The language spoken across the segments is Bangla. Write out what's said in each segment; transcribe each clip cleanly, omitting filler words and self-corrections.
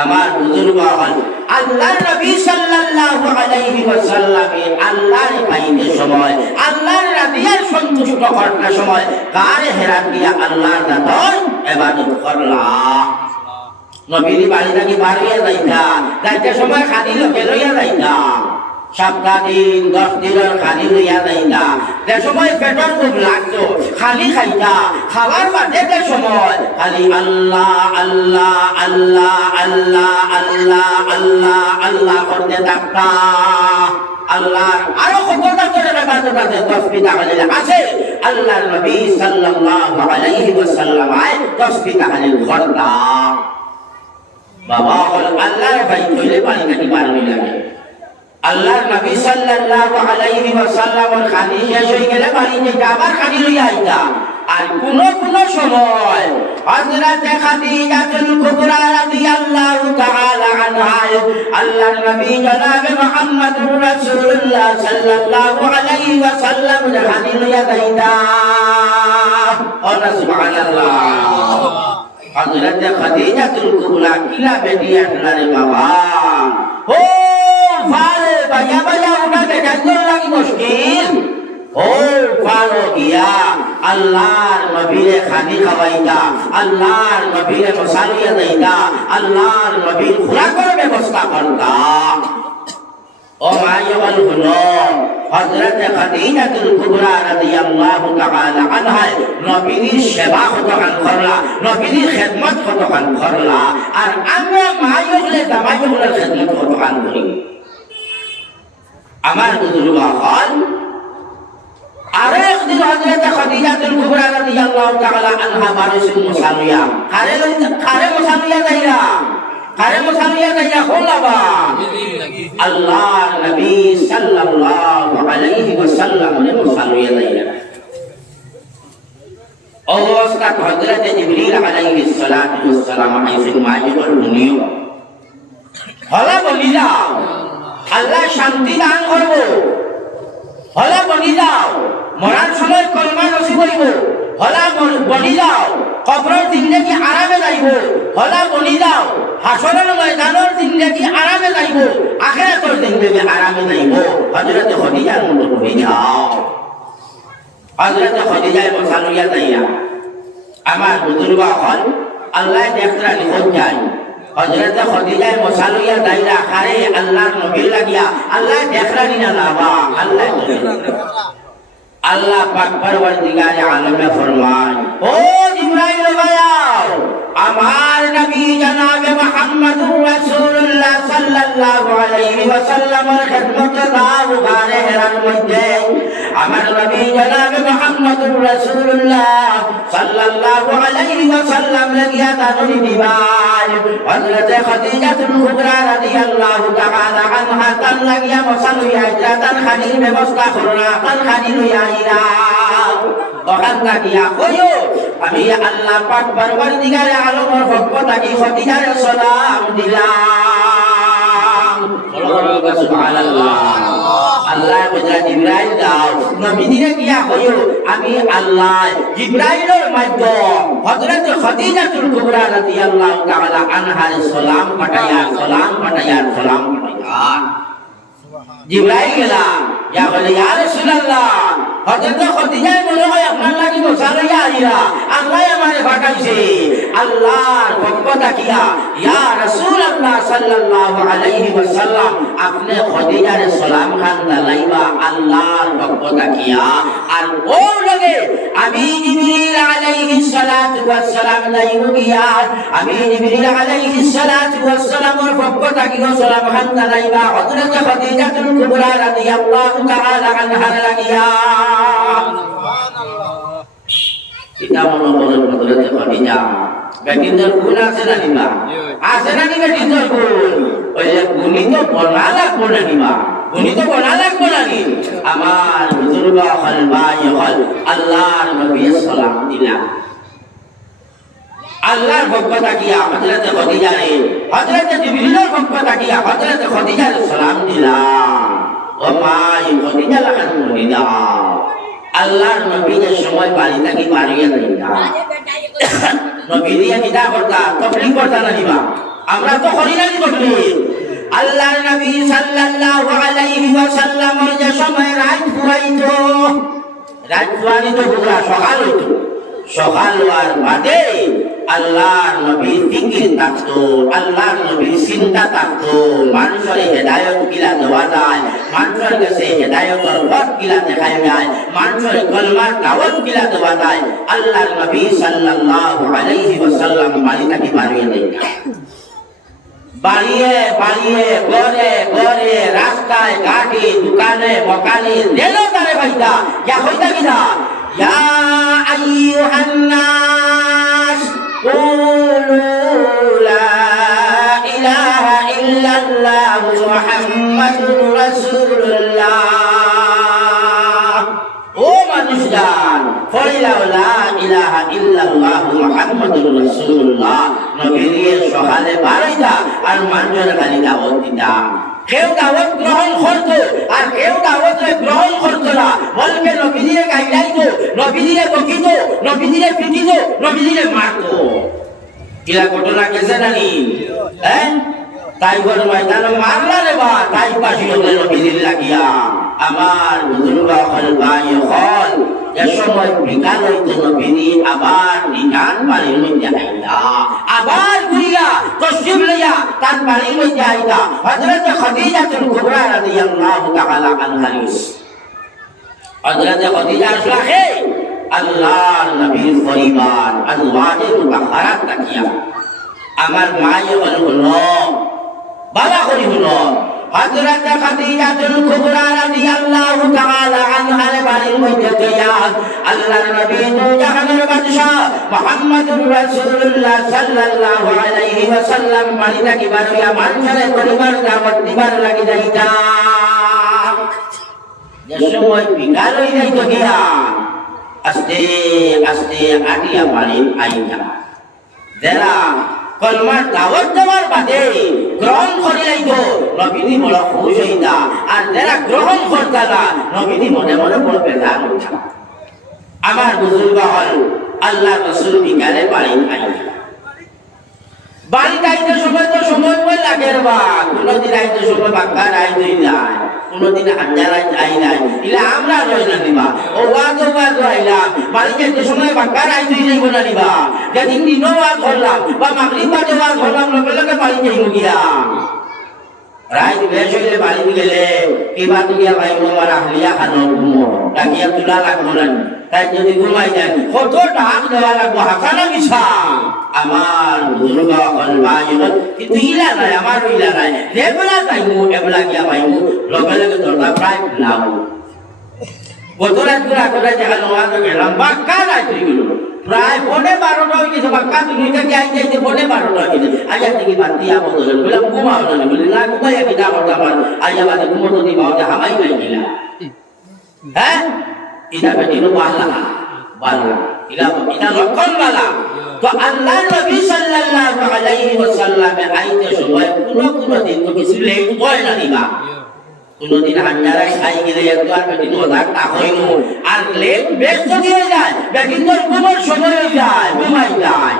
আমার বুজুর্গ হল আল্লাহর নবী সাল্লাল্লাহু আলাইহি ওয়াসাল্লাম আল্লাহর পাইতে সময় আল্লাহর রাদিয়ার সন্তুষ্ট করার সময় গারে হেরাত গিয়া আল্লাহর দাতর ইবাদত করলা নবীর বাড়ি থেকে বাড়িয়ে যাইতা যাইতে সময় খালি লোকে লইয়া যাইতা সপ্তাহ দিন 10 দিনের খালি লইয়া যাইতা যে সময় পেটর খুব লাগতো খালি খাইতা খাওয়ার বাদে যে সময় খালি আল্লাহ আল্লাহ আল্লাহ আল্লাহ আল্লাহ আল্লাহ আল্লাহ করতে থাকতা আল্লাহ আরো কতটা করে ইবাদত আছে তাসবিহ তাহলিল আছে আল্লাহর নবী সাল্লাল্লাহু আলাইহি ওয়াসাল্লাম 10 তাহলিল করতা বাবা হল আল্লাহর ভাই কইলে পানি নাকি পারবি লাগে আল্লাহর নবী সাল্লাল্লাহু আলাইহি ওয়াসাল্লামের খালি শেষ হয়ে গেলে বাড়ি থেকে আবার খালি লইয়া আইতা আর কোন সময় হযরত খাদিজাতুল কুবরা রাদিয়াল্লাহু তাআলা আনহা আল্লাহর নবী জনাবে মুহাম্মদুর রাসূলুল্লাহ সাল্লাল্লাহু আলাইহি ওয়াসাল্লাম খালি লইয়া যাইতা ওয়া সুবহানাল্লাহ হযরত খাদিজাতুল কুবরা কিলা বেটি আসলারে বাবা ও ফারে বায়া ওটা বেটার লাগি মুশকিল ও ফারো গিয়া আল্লাহর নবীরে খানি খাওয়াইতা আল্লাহর নবীরে মশালিয়া দেইতা আল্লাহর নবীর খোরাকের ব্যবস্থা করতা ও মাইয়াল হলো হযরত খাদিজাতুল কুবরা রাদিয়াল্লাহু তাআলা আনহা নবীর সেবা কতখান করলা নবীর খিদমত কতখান করলা আর আমরা মাইয়ালে জামাইগুলোর খিদমত কতখান করি আমার বুজুর্গ হল আরেক দিন হযরত খাদিজাতুল কুবরা রাদিয়াল্লাহু তাআলা আনহা বারিসুল মুসালিয়া কারে মুসালিয়া যাইরা হলাবা আল্লাহর নবী সাল্লাল্লাহু আলাইহি ওয়াসাল্লাম মুসালিয়া যাইরা অবস্থা হযরত জিবরিল আলাইহিস সালাতু ওয়াস সালাম আইসিন মাজিবুল দুনিয়া হলা বলি যাও আল্লাহ শান্তি দান করব হলা বলি যাও মরার সময় কলমা নসিব হইব হলা বলি যাও কবরের জিন্দেগি আরামে যাইব হলা বলি যাও হাসরের ময়দানের জিন্দেগি আরামে যাইব আখিরাতের জিন্দেগি আরামে যাইব হযরত খাদিজার মতো বলি যাও হযরত খাদিজার মুসালিয়া যাইয়া আমার বুজুর্গ হল আল্লাহ দেখরা নিখোঁজ যায় হযরত খাদিজার মুসালিয়া যাইরা খারে আল্লাহর নবী লাগিয়া আল্লাহ দেখরা নিনা লাবা আল্লাহ পাক পরওয়ারদিগার আলমে ফরমান ও জিবরাইল ভাইয়াও আমার নবী জনাবে মুহাম্মদুর রাসূলুল্লাহ সাল্লাল্লাহু আলাইহি ওয়াসাল্লামের খিদমতে দাও গারে হেরার মধ্যে আমার নবী জনাবে মুহাম্মদুর রাসূলুল্লাহ সাল্লাল্লাহু আলাইহি ওয়াসাল্লাম লাগিয়া দানি দিবাই হযরত খাদিজাতুল কুবরা রাদিয়াল্লাহু তাআলা আনহা তান লাগিয়া মুসালিয়া জাতান খানির ব্যবস্থা করলা তান খানি লইয়া আইরা ওখান থাকিয়া কইও আমি আল্লাহ পাক পরওয়ারদিগারে আলমের পক্ষ থেকে খাদিজার সালাম দিলাম সুবহানাল্লাহ আল্লাহ বলে জিবরাইল দাও নবীদিরে কিয়া কইও আমি আল্লাহ জিবরাইলের মাধ্যমে হযরত খাদিজাতুল কুবরা রাদিয়াল্লাহু তাআলা আনহার সালাম পাঠায়া জিবরাইল গেলা ইয়া বলে ইয়া রাসূলুল্লাহ হযরত খাদিজা বলে হয় আপনার লাগি মুসালিয়া আইরা আল্লাহ আমারে পাঠাইছে আল্লাহর পক্ষ থেকে ইয়া রাসূলুল্লাহ সাল্লাল্লাহু আলাইহি ওয়াসাল্লাম আপনি খাদিজার সালাম খান দালাইবা আল্লাহর পক্ষ থেকে আর ও লগে আমি জিবরিল আলাইহিস সালাতু ওয়াস সালাম লাইব গিয়া আমি জিবরিল আলাইহিস সালাতু ওয়াস সালামের পক্ষ থেকে সালাম খান দালাইবা হযরত খাদিজাতুল কুবরা রাদিয়াল্লাহু তাআলা আনহা লাগিয়া kita menolong hযরত খাদিজা বেটিদের গুণ আছে না নিবা আছে না নিবা বেটিদের গুণ ওই যে গুণী তো বনা লাগবো না নিবা আমার বুজুর্গ হল ভাই হল আল্লাহর নবী সালাম দিলা আল্লাহর পক্ষ থেকে হযরত খাদিজারে হযরত জিবরিলের পক্ষ থেকে হযরত খাদিজার সালাম দিলা ও মাই খাদিজা লাগান বলি দাও আল্লাহর নবীর সময় বাড়ি থেকে বাড়িয়ে দিলা নবী দিয়া কিতা করতা তবলিগ করতা না দিবা আমরা তো করি না তকলিফ আল্লাহর নবী সাল্লাল্লাহু আলাইহি ওয়াসাল্লামের যে সময় রাত ফুরাইতো রাত ফুরাইতো পুরা সকাল হইতো সকাল হওয়ার বাদে আল্লাহর নবী জিকির থাকতো আল্লাহর নবী চিন্তা থাকতো মানুষের হেদায়ত কিলা দেওয়া যায় মানুষের কাছে হেদায়তের পথ কিলা দেখায় যায় মানুষের কলমার দাওয়াত কিলা দেওয়া যায় আল্লাহর নবী সাল্লাল্লাহু আলাইহি ওয়াসাল্লাম বাড়ি থেকে বাড়িয়ে দেন বাড়িয়ে বাড়িয়ে ঘরে ঘরে রাস্তায় ঘাটে দোকানে মকানে রেলো তারে ভাইটা ইয়া হইতা কিনা ইয়া আইয়ুহান নাস কুলু লা ইলাহা ইল্লাল্লাহ মুহাম্মাদুর রাসূলুল্লাহ ও মানুষজন ফরিলা লা ইলাহা ইল্লাল্লাহ মুহাম্মাদুর রাসূলুল্লাহ নবীর সকালে বাড়াইতা আর মানুষের খালি দাওয়াত দিতা কেউ দাওয়াত গ্রহণ করতো আর কেউ দাওয়াত গ্রহণ করতো না বলকে নবীজিরে গাইলাইতো নবীজিরে বকিত নবীজিরে পিটিত নবীজিরে মারতো কিলা ঘটনা গেছে নানি হ্যাঁ তাই করে ময়দানে মারলা রে বা তাই পাশি হলে নবীজির লাগিয়া আমার বুজুর্গ হল ভাই হল যে সময় বিকাল হইতো নবীজি আবার নিকান বাড়ির মধ্যে আইলা আবার ঘুরিয়া তসরিফ লইয়া তার বাড়ির মধ্যে আইলা হযরত খাদিজাতুল কুবরা রাদিয়াল্লাহু তাআলা আনহা হযরত খাদিজা আসলাহে আল্লাহর নবীর পরিবার আজওয়াজুল মুতাহহারাত তাকিয়া আমার মায়ে হলো বালা করি হলো হযরত খাদিজাতুল কুবরা রাদিয়াল্লাহু তাআলা আনহার বাড়ির মধ্যে গিয়া আল্লাহর নবী জাহানের বাদশা মুহাম্মদুর রাসূলুল্লাহ সাল্লাল্লাহু আলাইহি ওয়াসাল্লাম বাড়িটা কি বাড়িয়া মানুষের পরিবার দাওয়াত দিবার লাগি যাইতা যে সময় বিকাল হই যাইতো গিয়া আস্তে আস্তে আটিয়া বাড়ি আইতা যারা কলমার দাওয়াত দেওয়ার বাদে গ্রহণ করে লাইতো নবীজি বড় খুশ হইতা আর যারা গ্রহণ করতা না নবীজি মনে মনে বড় বেজার হইতা আমার বুজুর্গ হল আল্লাহ রাসূল বিকালে বাড়ি আইতা বাড়ি আইতে সময় তো সময় বই লাগে রে বা কোনদিন আইতে সময় বাক্কা আইতেই যায় কোনদিন হাজার আই নাই ইলা আমরা রই না দিবা ও ওয়াজ আইলাম বাড়ি যাইতে সময় বাক্কা আইতেই যাইব না দিবা যদি দিন ওয়াজ করলাম বা মাগরিব বাজে ওয়াজ করলাম লগে লগে বাড়ি যাইব গিয়া রাত বেশ হইলে বাড়ি গেলে কিবা দিয়া ভাই আমার আহলিয়া খানো ঘুমো ডাকিয়া তুলা লাগবো না তাই যদি ঘুমাই যায় কত ডাক দেওয়া লাগবো হাসানা মিশা আমার বুজুর্গ হল ভাই কিন্তু ইলা নাই আমার ইলা নাই যেগুলা চাইবো এগুলা গিয়া পাইবো লগে লগে দরজা প্রায় লাভ গতরা পুরা করে দেখা লোয়া গেলাম বাক্কা নাই তুই গেল প্রায় 12:30 হয়ে গেছে বাক্কা তুই থেকে আই যাইতে 12:30 হয়ে গেছে আজ থেকে বাদ দিয়া বদল বললাম ঘুমাও না বলে না ঘুমাইয়া কি দাও আমার আজ বাদে ঘুমোতে দিবা ওটা হামাই নাই কিলা হ্যাঁ এটা বেটিনো বালা বালা এটা লক্ষণ বালা তো আল্লাহ নবী সাল্লাল্লাহু আলাইহি ওয়াসাল্লাম আইতে সময় কোন দিন তো কিছু লেট হয় না দিবা কোনদিন হাজারাই খাই গেলে একবার বেটিনো ডাক্তার হইনো আর লেট বেশ যদি হয়ে যায় বেটিনোর ঘুমের সময় হয়ে যায় ঘুমাই যায়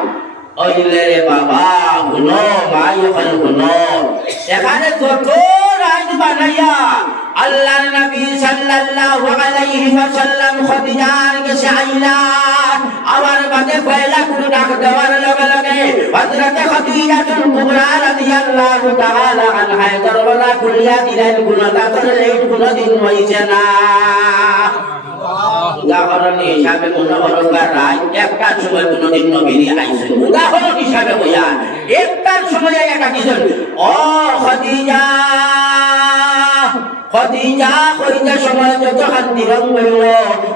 ওইলে রে বাবা গুনো মাই হল গুনো এখানে কত রাত বানাইয়া আল্লাহর নবী সাল্লাল্লাহু আলাইহি ওয়াসাল্লাম খাদিজার কাছে আইলা আবার বাদে পয়লা করে ডাক দেওয়ার লগে লগে হযরত খাদিজাতুল কুবরা রাদিয়াল্লাহু তাআলা আনহা দরওয়াজা খুলিয়া দিলেন গুনো তার লেট গুনো দিন হইছে না উদাহরণ হিসাবে মনে হলো রাত একটার সময় কোনদিন নবীজি আইছেন উদাহরণ হিসাবে হইয়া একটার সময় একটা কিছেন ও খাদিজা খাদিজা কইতে সময় যত শান্তি রং হইল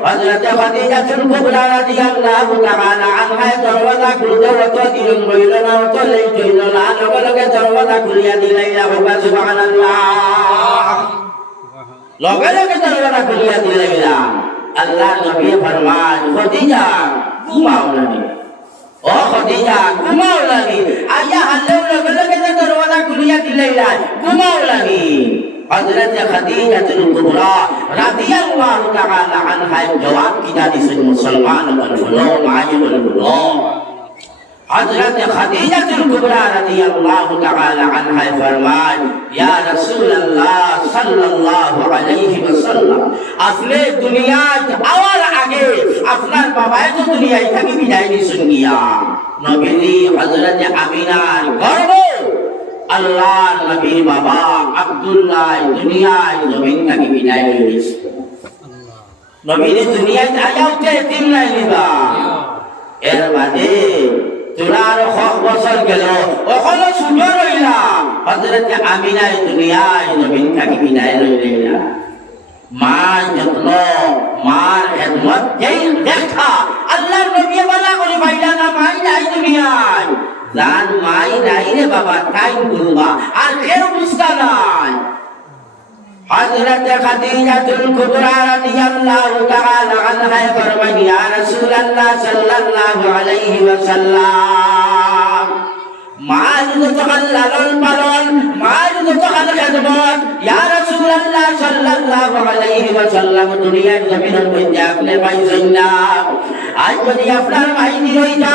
হযরত খাদিজাতুল কুবরা রাদিয়াল্লাহু তাআলা আনহা দরওয়াজা খুলতে অত দিন হইল না অত লেট হইল না লগে লগে দরওয়াজা খুলিয়া দিলাইলা সুবহানাল্লাহ লগে লগে দরওয়াজা খুলিয়া দিলাইলা আল্লাহ নবী ফরমান খাদিজা ঘুমাও না ও খাদিজা ঘুমাও না আয়া হাল্লে লগে লগে দরওয়াজা খুলিয়া দিলাইলা ঘুমাও না হযরত খাদিজাতুল কুবরা রাদিয়াল্লাহু তাআলা আনহা জবাব কি জানিছেন মুসলমান বলো মাই বলো हजरत खदीजतुल कुबरा रज़ियल्लाहु तआला अन्हा फरमान या रसूल अल्लाह सल्लल्लाहु अलैहि वसल्लम আসলে দুনিয়াত আওয়ার আগে আপনার বাবাই তো দুনিয়ায় থেকে বিদায় নিছেন গিয়া নবীজি হযরত আমিনার গর্ভ আল্লাহর নবীর বাবা আব্দুল্লাহ দুনিয়ায় জমিন থেকে বিদায় নিয়েছে নবীজি দুনিয়ায় আয়াতে তিন নাই নিবা এর বাদে তোরার হক বছর গেল ওখানে সুন্দর হইলা হযরত আমিনায় দুনিয়ায় জমিন থেকে বিদায় লইলা মার যত্ন মার খেদমত যেই দেখা আল্লাহর নবী বলা করে ভাইলা না মাই নাই দুনিয়ায় জান মাই নাই রে বাবা তাই বলবা আর কেউ বুঝতা নাই हज़रत खदीजतुल कुबरा रज़ियल्लाहु तआला अन्हा फरमाया या रसूल अल्लाह सल्लल्लाहु अलैहि वसल्लम माल तो लालन पालन माल तो खिदमत या रसूल अल्लाह सल्लल्लाहु अलैहि वसल्लम दुनियाর জমিনের মধ্যে আপনি পাইছেন না আজ যদি আপনার ভাই রইতা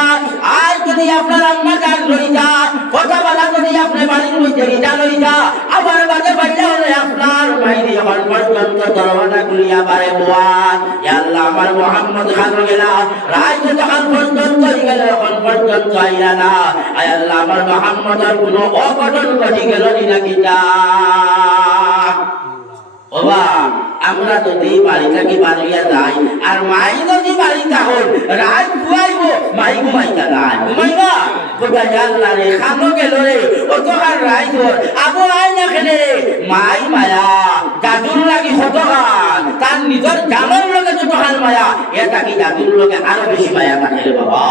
আজ যদি আপনার আম্মা জান রইতা কথা বলা যদি আপনি বাড়ির মধ্যে রিটা রইতা আবার বাজে বাইরে হলে আপনার ভাই যখন পর্যন্ত দরওয়াজা খুলিয়া পারে মোয়ান ইয়া আল্লাহ আমার মুহাম্মদ খান গেলা রাত যখন পর্যন্ত গেল এখন পর্যন্ত আইলা না আয় আল্লাহ আমার মুহাম্মদের কোনো অঘটন ঘটে গেল নাকি তা ওবা আমরা যদি বাড়ি থেকে বাড়িয়া যাই আর মাই যদি বাড়ি থাকুন রাত ঘুমাইব মাই ঘুমাইতা নাই ঘুমাইবা কোথায় আল্লাহ রে খানো গেল রে ও তো আর রাত আবু আই না খেলে মাই মায়া জাদুর লাগি হতগান তার নিজের জামার লগে যতখান মায়া এটা কি জাদুর লগে আরো বেশি মায়া থাকে রে বাবা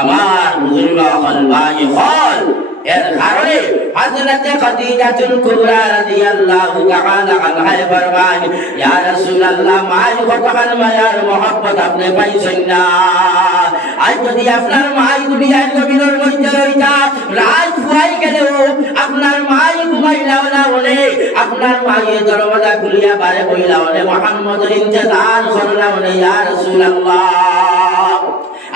আমার বুজুর্গ হল ভাই হল এর কারণে হযরত খাদিজাতুল কুবরা রাদিয়াল্লাহু তাআলা আনহা ফরমান ইয়া রাসূলুল্লাহ মাই কতখান মায়ার মোহাব্বত আপনি পাইছেন না আজ যদি আপনার মাই দুনিয়ার জমিনের মধ্যে রইতা রাত ফুয়াই গেলেও আপনার মাই ঘুমাইলাও না বলে আপনার মায়ের দরওয়াজা খুলিয়া বারে কইলা বলে মুহাম্মদের ইন্তজার করলা বলে ইয়া রাসূলুল্লাহ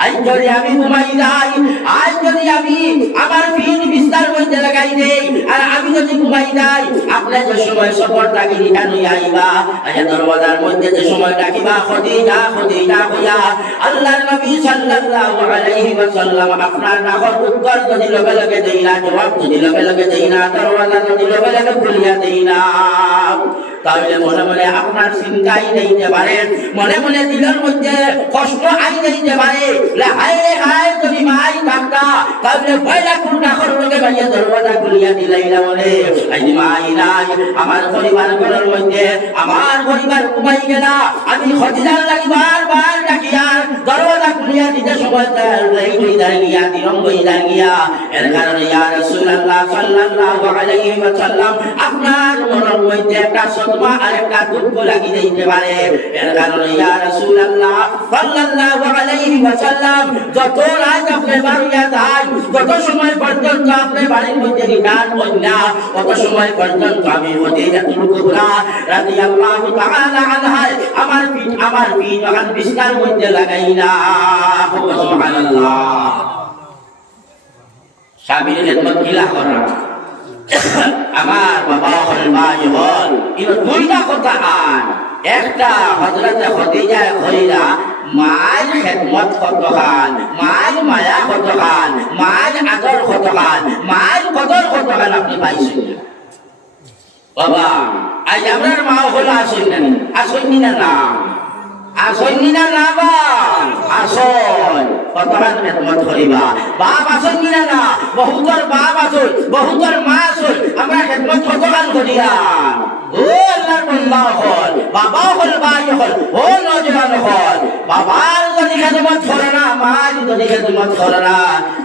আজ যদি আমি ঘুমাই যাই আজ যদি আমি আমার পিঠ বিস্তার মধ্যে লাগাই দেই আর আমি যদি ঘুমাই যাই আপনি যে সময় সফর থাকি রিটার্ন হইয়া আইবা আজ দরওয়াজার মধ্যে যে সময় ডাকিবা খদিজা খদিজা হইয়া আল্লাহর নবী সাল্লাল্লাহু আলাইহি ওয়াসাল্লাম আপনার নামর উত্তর যদি লগে লগে দেই না জবাব যদি লগে লগে দেই না দরওয়াজা যদি লগে লগে খুলিয়া দেই না তাহলে মনে মনে আপনার চিন্তাই নেইতে পারে মনে মনে দিলের মধ্যে কষ্ট আই নেইতে পারে হায় হায় যদি মাই থাকতা তাহলে পয়লা কোনটা করবে ভাইয়া দরওয়াজা খুলিয়া দিলাইলা বলে আজ মাই নাই আমার পরিবার ঘরের মধ্যে আমার পরিবার ঘুমাই গেলা আমি খদিজার লাগি বারবার ডাকিয়া দরওয়াজা খুলিয়া দিতে সময় এই দাঁড়িয়া তিরঙ্গই দাঁড়িয়া এর কারণে ইয়া রাসূলুল্লাহ সাল্লাল্লাহু আলাইহি ওয়াসাল্লাম আপনার মনের মধ্যে একটা সদমা আর একটা দুঃখ লাগি যাইতে পারে এর কারণে ইয়া রাসূলুল্লাহ সাল্লাল্লাহু আলাইহি ওয়াসাল্লাম যত রাত আপনি বাড়িয়া যান যত সময় পর্যন্ত আপনি বাড়ির মধ্যে রিটার্ন হন না তত সময় পর্যন্ত আমি খাদিজাতুল কুবরা রাদিয়াল্লাহু তাআলা আনহা আমার পিঠ যখন বিছানার মধ্যে লাগাই না সুবহানাল্লাহ স্বামীর খেদমত কিলা করা আমার বাবা হল ভাই হল এই দুইটা কথা আর একটা হযরত খাদিজা কইরা মাল খেদমত কতখান মাল মায়া কতখান মাল আদর কতখান মাল কদর কতখান আপনি পাইছেন বাবা আজ আমার মা হল আসেন না আসেন না বা আসন কতখান খেদমত করিবা বাপ আসেন না বহুতর বাপ আসল বহুতর মা আসল আমরা খেদমত কতখান করিয়া ও আল্লাহর বান্দা হল বাবা হল ভাই হল ও নওজওয়ান হল বাবার যদি খেদমত করে না মার যদি খেদমত করে না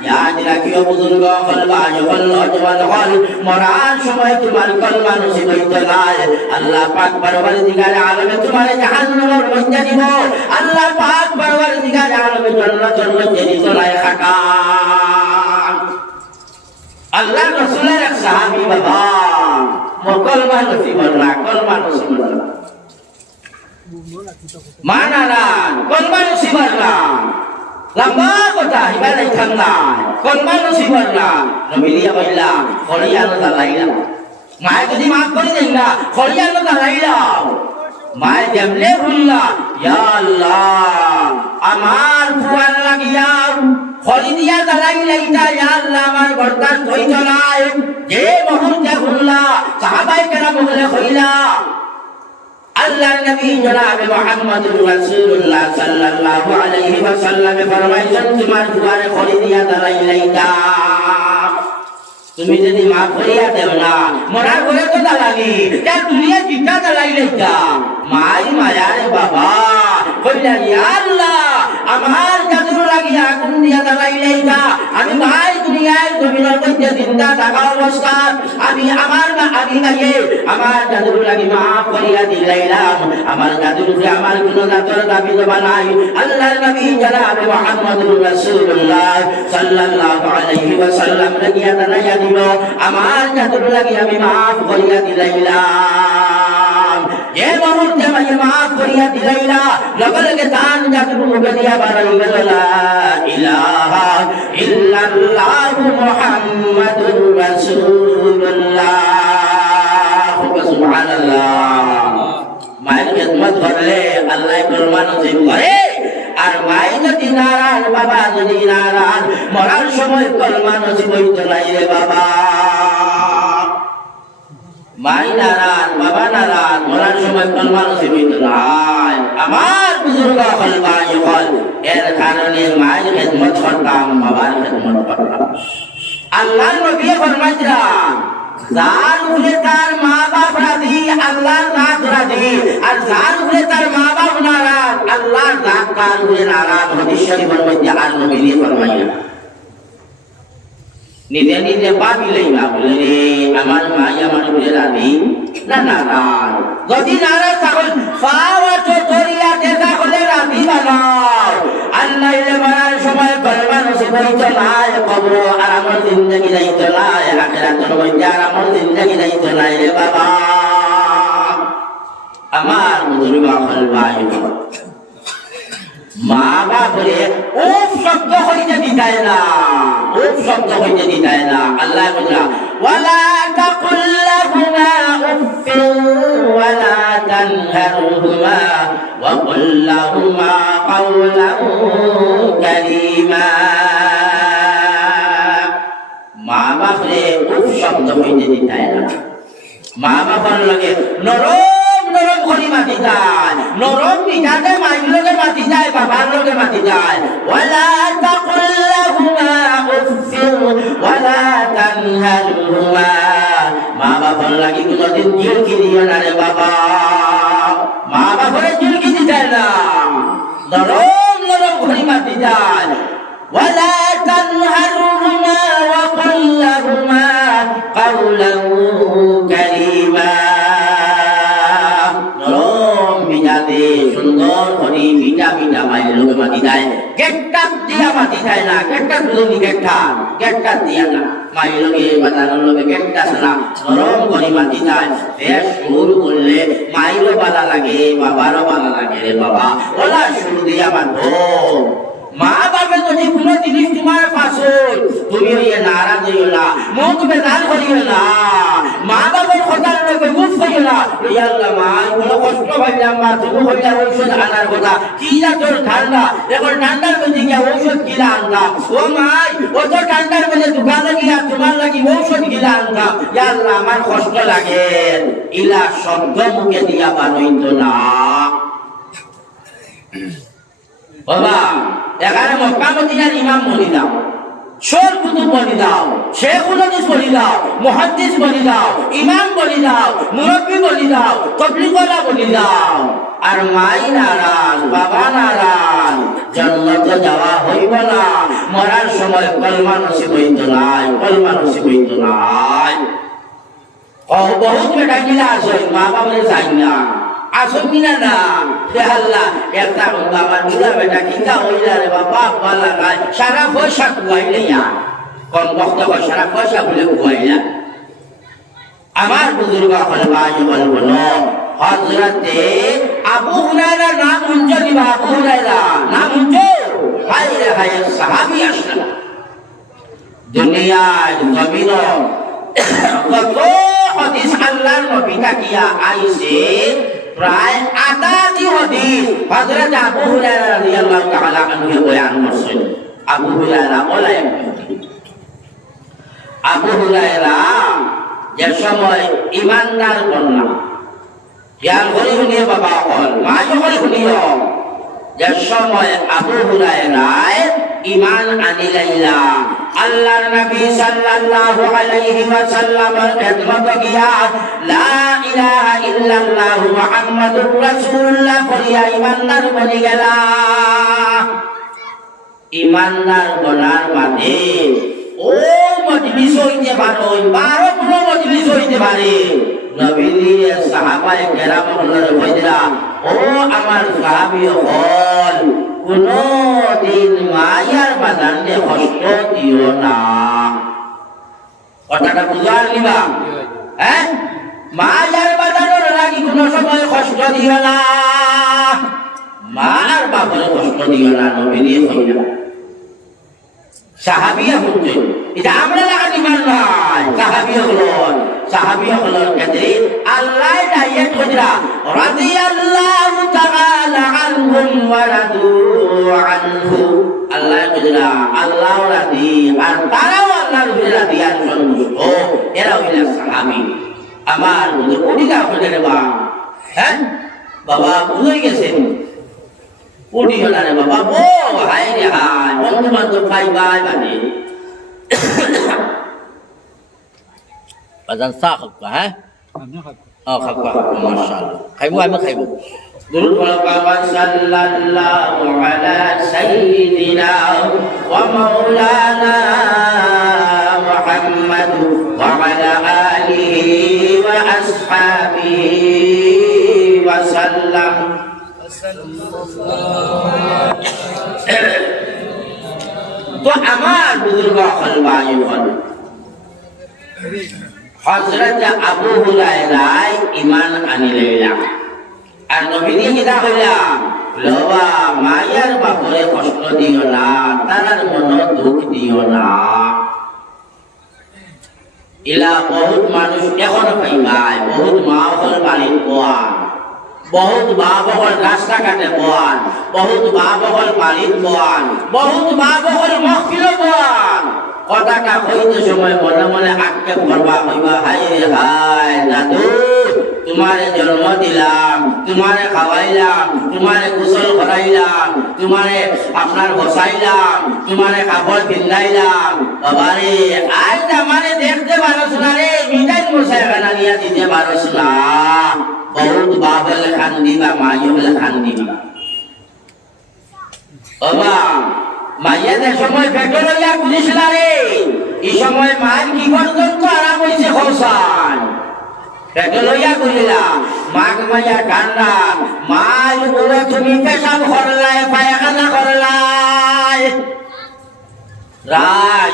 ইয়াদ রাখিও বুজুর্গ হল ভাই হল নওজওয়ান হল মরার সময় তোমার কলমা নসিব হইতে নাই আল্লাহ পাক পরওয়ারদিগার আলমে তোমার জাহান্নামের মধ্যে দিব আল্লাহ পাক পরওয়ারদিগার আলমে জান্নাতের মধ্যে নিচলায় থাকা আল্লাহ রাসূলের এক সাহাবী বাবা কলমা নসিব হল কলমা নসিব হল মানারান কলমা নসিব হল লম্বা কথা এবার এই ঠান্ডা কলমা নসিবর না নবিলিয়া কইলা খড়িয়ানো জ্বালাইলা মায় যদি মাফ করে দেন না খড়িয়ানো জ্বালাইলা মায় যেমনে ভুললা ইয়া আল্লাহ আমার ফুয়ার লাগিয়া খড়ি দিয়া জ্বালাইলা ইটা ইয়া আল্লাহ আমার বরদাস্ত হইতো না যে মুহূর্তে ভুললা সাহাবায়ে কেরাম বলে কইলা আল্লাহর নবী জনাব মুহাম্মদুর রাসূলুল্লাহ সাল্লাল্লাহু আলাইহি ওয়াসাল্লাম ফরমাইছেন তোমার দুয়ারে খড়ি দিয়া দাঁড়াইলাইতা তুমি যদি মাফ করিয়া দেও না মরার ঘরে তো দাঁড়ালি তা দুনিয়া চিন্তা দাঁড়াইলাইতা মাই মায়ারে বাবা কইলা ইয়া আল্লাহ আমার জাদুর লাগিয়া আগুন দিয়া দাঁড়াইলাইতা আমি ভাই দুনিয়ায় জমিনের মধ্যে জিন্দা থাকা অবস্থায় আমি মাইয়ে আমার জাদুর লাগি মাফ করিয়া দিলাইলাম আমার জাদুর যে আমার কোনো জাতর দাবি দেবা নাই আল্লাহর নবী জনাব মুহাম্মদুর রাসূলুল্লাহ সাল্লাল্লাহু আলাইহি ওয়াসাল্লাম লাগিয়া দাঁড়াইয়া দিল আমার জাদুর লাগি আমি মাফ করিয়া দিলাইলাম যে মুহূর্তে মাইয়ে মাফ করিয়া দিলাইলা লগে লগে তান জাদুর মুখে দিয়া বাড়াই গেল লা ইলাহা ইল্লাল্লাহু মুহাম্মাদুর রাসূলুল্লাহ সুবহানাল্লাহ মায়ের খেদমত করলে আল্লাহ কলমা নসিব করে আর মাই যদি নারায়ণ বাবা যদি নারায়ণ মরার সময় কলমা নসিব হইতো নাই রে বাবা মাই নারায়ণ বাবা নারায়ণ মরার সময় কলমা নসিব হইতো নাই আমার বুজুর্গ হল ভাই হল এর কারণে মায়ের খেদমত করতাম বাবার খেদমত করতাম আল্লাহর নবী ফরমাইছেন যার উপরে তার মা বাপ রাজি আল্লাহর জাত রাজি আর যার উপরে তার মা বাপ নারাজ আল্লাহর জাত তার উপরে নারাজ হাদিস শরীফের মধ্যে আর নবী ফরমাইলেন নিজে নিজে ভাবিলেই না বলে রে আমার মা আমার উপরে রাজি না নারাজ যদি নারাজ তখন ফাওয়াত করিয়া দেখা হলে রাজি বানাও আল্লাহ এর মারার সময় কলমা নসিব হইতো না কবর আর আমার জিন্দেগি যাইতো না আখিরাতের মধ্যে আর আমার জিন্দেগি যাইতো না রে বাবা আমার বুজুর্গ হল ভাই মা বাপরে উফ শব্দ হইতে দিতায় না উফ শব্দ হইতে দিতায় না আল্লাহ বললা ওয়ালা তাকুল লাহুমা উফফিন ওয়ালা তানহারহুমা ওয়া কুল লাহুমা কাওলান কারীমা মা বাপরে উফ শব্দ হইতে দিতায় না মা বাবার লগে নরম নরম করি মাতি যায় নরম পিঠাতে মাইর লগে মাতি যায় বাবার লগে মাতি যায় ওয়ালা তাকুল লাহুমা উফফিন ওয়ালা তানহারহুমা মা বাবার লাগি কোনদিন জিলকি দিও না রে বাবা মা বাবারে জিলকি দিতে না নরম নরম করি মাতি যায় ওয়ালা তানহারহুমা ওয়া কুল লাহুমা কাওলান কারীমা সুন্দর করে মিঠা মিঠা মায়ের লোকে মাটি দেয় গেটটা দিয়া মাটি দেয় না গেটটা তুমি গেটটা দিয়া না মায়ের লোকে বাজানোর লোকে গেটটা না নরম করে মাটি দেয় বেশ সুর করলে মায়েরও বালা লাগে বাবারও বালা লাগে রে বাবা ওলা সুর দিয়া মাতো মা বাবা যদি কোনো জিনিস তোমার পাশে তুমি ইয়ে নারাজ হইও না মুখ বেজার করিও না মা বাবার কথার লোকে মুখ করিও না ইয়া আল্লাহ মা কোনো কষ্ট পাইলাম মা তুমি হইলা ঔষধ আনার কথা কি না তোর ঠান্ডা এখন ঠান্ডার মধ্যে গিয়া ঔষধ কিলা আনলাম ও মাই ও তো ঠান্ডার মধ্যে দোকানে গিয়া তোমার লাগি ঔষধ কিলা আনলাম ইয়া আল্লাহ আমার কষ্ট লাগে ইলা শব্দ মুখে দিয়া বানইতো না বাবা এখানে মক্কা মদিনার ইমাম বলি দাও শোর কুতুব বলি দাও শেখুল হাদিস বলি দাও মুহাদ্দিস বলি দাও ইমাম বলি দাও মুরব্বি বলি দাও তাবলীগওয়ালা বলি দাও আর মাই নারাজ বাবা নারাজ জান্নাতে যাওয়া হইব না মরার সময় কলমা নসিব হইতো নাই কলমা নসিব হইতো নাই বহুত বেটা কিলা আছে মা বাবা যাই না আসবি না না আল্লাহ একটা বন্ধু আমার দুলা বেটা কিনা হইলা রে বাবা বালা গায় সারা পয়সা কুয়াইলে কম বক্ত সারা পয়সা বলে কুয়াইলা আমার বুজুর্গ হল ভাই বলবো হযরতে আবু হুরায়রা নাম শুনছো দিবা আবু হুরায়রা নাম শুনছো হায় রে হায় সাহাবী আসলেন দুনিয়ার জমিন কত হাদিস আল্লাহর নবী তাকিয়া আইছে প্রায় 80টি হাদিস হযরত আবু হুরায়রা রাদিয়াল্লাহু তাআলা আনহু বয়ান করছেন আবু হুরায়রা বলেন আবু হুরায়রা যে সময় ইমানদার বন্যা জ্ঞান করে শুনিয়ে বাবা হল মা যখন শুনিও যে সময় আবু হুরায়রায় ইমান আনিলাইলা আল্লাহর নবী সাল্লাল্লাহু আলাইহি ওয়াসাল্লামের খেদমতে গিয়া লা ইলাহা ইল্লাল্লাহ মুহাম্মাদুর রাসূলুল্লাহ পড়িয়া ইমানদার বনি গেলা ইমানদার বনার মানে ও মজলিস হইতে পারে বারো কোনো মজলিস হইতে পারে নবীর সাহাবায়ে কেরাম হলেন কইরা ও আমার সাহাবী হল কোনো দিন মায়ার বাজানে কষ্ট দিও না কথাটা বুঝার নিবা হ্যাঁ মায়ার বাজানোর লাগি কোনো সময় কষ্ট দিও না মার বাবার কষ্ট দিও না নবীর কইরা সাহাবিয়া হচ্ছে এটা আমরা লাগানি মান নয় সাহাবিয়া হলো ক্ষেত্রে আল্লাহ ডাইরেক্ট কইরা রাদিয়াল্লাহু তাআলা আনহুম ওয়া রাদু আনহু আল্লাহ কইরা আল্লাহ রাদি আর তারাও আল্লাহর উপরে রাদি আর সন্তুষ্ট এরা হইলো সাহাবী আমার ওদিকে আপনাদের বা হ্যাঁ বাবা বুঝে গেছেন উঠি হল রে বাবা ও হায় রে হায় বন্ধু বান্ধব খাই গায় মানে বাজান চা খাবা হ্যাঁ খাবা মাশাআল্লাহ খাইবো আমি খাইবো দুরূদ পড়া সাল্লাল্লাহু আলা সাইয়্যিদিনা ওয়া মাওলানা মুহাম্মদ ওয়া আলা আলিহি ওয়া আসহাবিহি ওয়া সাল্লাম তো আমার বুজুর্গ খলবায়ু হল হযরত আবু হুরায়রা ঈমান আনিলেন আর নবী কিতা কইলা লবা মায়ার বাপরে কষ্ট দিও না তার মন দুঃখ দিও না ইলা বহুত মানুষ এখন পাইবাই বহুত মা হল বাড়ির কোয়া বহুত বাপ হল রাস্তা কাটে বল বহুত বাপ হল বাড়ির বল বহুত বাপ হল মহফিল বল কথাটা কইতে সময় মনে মনে আক্ষেপ করবা কইবা হায় হায় দাদু তোমারে জন্ম দিলাম তোমারে খাওয়াইলাম তোমারে গোসল করাইলাম তোমারে আপনার বসাইলাম তোমারে কাপড় পিন্দাইলাম বাবারে আজ আমারে দেখতে পারছ না রে মিঠাই মশাই খানা নিয়ে দিতে পারছ না বহুত বাপ হলে খান দিবা মাই হলে খান দিবা বাবা মাইয়াদের সময় পেটে লইয়া পুলিশ না রে এই সময় মায়ের কি পর্যন্ত আরাম হয়েছে খোসান পেটে লইয়া কইলা মাগ মাইয়া কান্না মাই বলে তুমি পেশাব করলাই পায়খানা করলাই রাই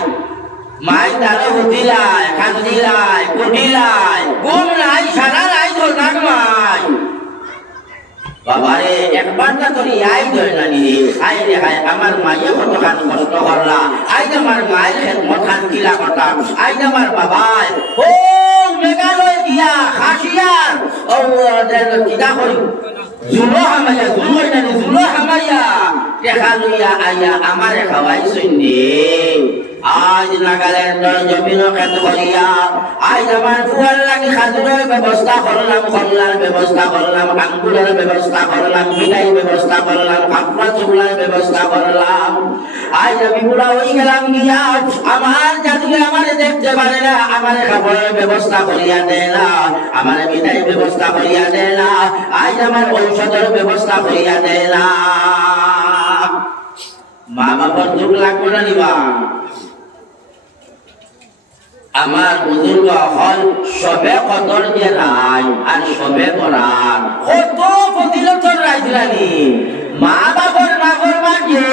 মাই তারে উঠিলাই কান্দিলাই কুটিলাই ঘুম নাই সারা নাই তোর নাক মাই বাবারে একবার না তোর আই ধরে না নি আই রে হায় আমার মাইয়া কত খান কষ্ট করলা আই আমার মায়ের খেদমত খান কিলা করতাম আই আমার বাবাই ও মেঘালয় দিয়া খাসিয়ার ও কিতা করি জুলো হামাইয়া দেখা লইয়া আইয়া আমারে খাওয়াইছেন নে আজ নাগাল্যান্ডের জমিন খেত করিয়া আজ আমার ফুয়ার লাগি খাজুরের ব্যবস্থা করলাম কমলার ব্যবস্থা করলাম আঙ্গুরের ব্যবস্থা করলাম মিঠাই ব্যবস্থা করলাম কাপড় চুলার ব্যবস্থা করলাম আজ আমি বুড়া হয়ে গেলাম গিয়া আমার জাদুকে আমারে দেখতে পারে না আমারে খাবারের ব্যবস্থা করিয়া দেয় না আমারে মিঠাই ব্যবস্থা করিয়া দেয় না আজ আমার ঔষধের ব্যবস্থা করিয়া দেয় না মা বাবার দুঃখ লাগবে না নিবা আমার বুজুর্গ হল সবে কদর যে রায় আর সবে বরাত কত ফজিলতর রায় দিলানি মা বাবার নাগর মাঝে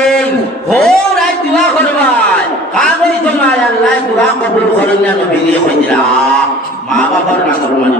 হো রায় দোয়া করবাই কাগজ তো না আল্লাহ দোয়া কবুল করেন না নবী দিয়ে কইরা মা বাবার নাগর মাঝে